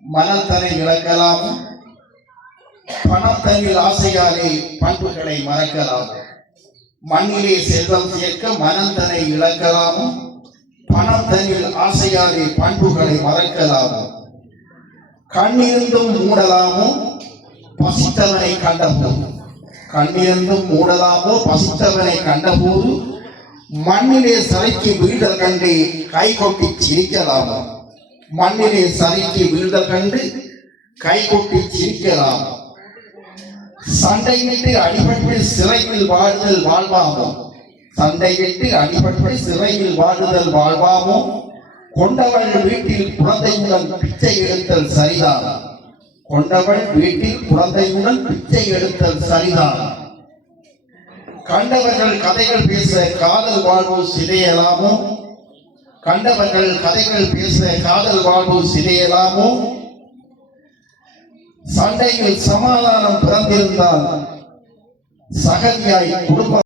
மனத்தனை இழக்கலாமோ, பணத்தனில் ஆசையாலே பண்புகளை மறக்கலாம். மண்ணிலே செல்வம் சேர்க்க மனத்தனை இழக்கலாமோ, பணத்தனில் ஆசையாலே பண்புகளை மறக்கலாமோ. கண்ணிருந்தும் மூடலாமோ, பசித்தவனை கண்டபோது. கண்ணிருந்தும் மூடலாமோ, பசித்தவனை கண்டபோது. மண்ணிலே சரைக்கு வீழ்தல் கண்டு கை கொட்டி சிரிக்கலாமோ. மண்ணிலே சரைக்கு வீழ்தல் கண்டு கை கொட்டி சிரிக்கலாம். சண்டையிட்டு அடிபட்டு சிறையில் வாழ்தல் வாழ்வாமோ. சண்டையிட்டு அடிபட்டு சிறையில் வாழுதல் வாழ்வாமோ. கொண்டவள் வீட்டில் குழந்தையுடன் பிச்சை எடுத்தல் சரிதான். கொண்டவள் வீட்டில் குழந்தையுடன் பிச்சை எடுத்தல் சரிதான். கண்டவர்கள் கதைகள் பேச காதல் வாழ்வு சிதையலாமோ. கண்டவர்கள் கதைகள் பேச காதல் வாழ்வு சிதையலாமோ. சண்டையில் சமாதானம் பிறந்திருந்தால் சகதியாய் குடும்ப